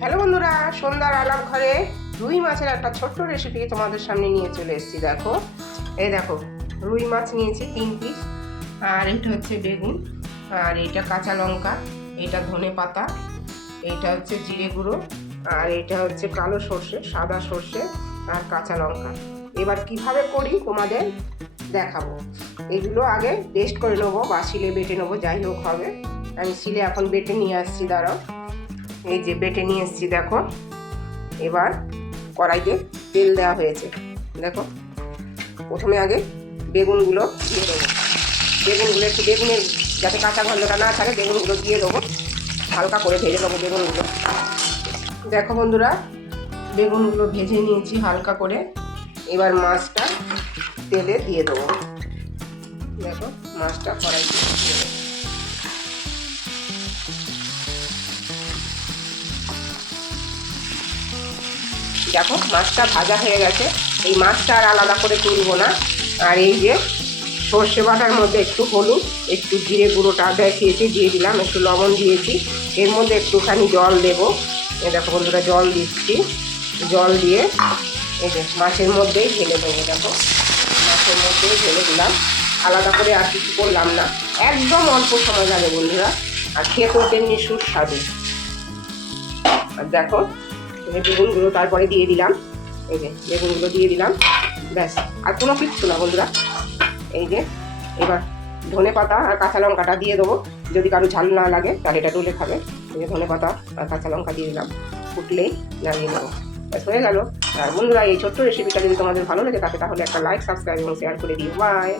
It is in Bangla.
হ্যালো বন্ধুরা, সন্ধ্যার আলাপ ঘরে রুই মাছের একটা ছোট্ট রেসিপি তোমাদের সামনে নিয়ে চলে এসেছি। দেখো, এই দেখো, রুই মাছ নিয়েছি 3 পিস। আর এটা হচ্ছে বেগুন, আর এটা কাঁচা লঙ্কা, এটা ধনে পাতা, এইটা হচ্ছে জিরে গুঁড়ো, আর এটা হচ্ছে কালো সর্ষে, সাদা সর্ষে আর কাঁচা লঙ্কা। এবার কিভাবে করি তোমাদের দেখাবো। এগুলো আগে পেস্ট করে নেবো বা শিলে বেটে নেবো, যাই হোক হবে। আমি শিলে এখন বেটে নিয়ে আসছি, দাঁড়াও। এই যে বেটে নিয়ে এসেছি, দেখো। এবার কড়াইতে তেল দেওয়া হয়েছে, দেখো। প্রথমে আগে বেগুনগুলো দিয়ে দেবো। বেগুনগুলো একটু বেগুনের যাতে কাঁচা গন্ধটা না থাকে, বেগুনগুলো দিয়ে দেবো, হালকা করে ভেজে দেবো বেগুনগুলো। দেখো বন্ধুরা, বেগুনগুলো ভেজে নিয়েছি হালকা করে। এবার মাছটা তেলে দিয়ে দেবো। দেখো, মাছটা কড়াইতে দিয়ে দেবো। দেখো, মাছটা ভাজা হয়ে গেছে। এই মাছটা আর আলাদা করে তুলবো না। আর এই যে সর্ষে বাটার মধ্যে একটু হলুদ, একটু জিরে গুঁড়োটা দেখিয়েছি, দিয়ে দিলাম, একটু লবণ দিয়েছি। এর মধ্যে একটুখানি জল দেবো। এই দেখো বন্ধুরা, জল দিচ্ছি। জল দিয়ে এই যে মাছের মধ্যেই ঢেলে দেবো। দেখো, মাছের মধ্যেই ঢেলে দিলাম, আলাদা করে আর কিছু করলাম না। একদম অল্প সময় লাগে বন্ধুরা, আর খেতেও তেমনি সুস্বাদু। আর দেখো, বেগুনগুলো তারপরে দিয়ে দিলাম। এই যে বেগুনগুলো দিয়ে দিলাম, ব্যাস, আর কোনো কিচ্ছু না বন্ধুরা। এই যে এবার ধনে পাতা আর কাঁচা লঙ্কাটা দিয়ে দেবো। যদি কারো ঝাল না লাগে তাহলে এটা ডলে খাবে। এই যে ধনে পাতা আর কাঁচা লঙ্কা দিয়ে দিলাম, ফুটলেই নামিয়ে নেবো, ব্যাস হয়ে গেল। আর বন্ধুরা, এই ছোট্ট রেসিপিটা যদি তোমাদের ভালো লেগে থাকে তাহলে একটা লাইক, সাবস্ক্রাইব এবং শেয়ার করে দিও। বাই।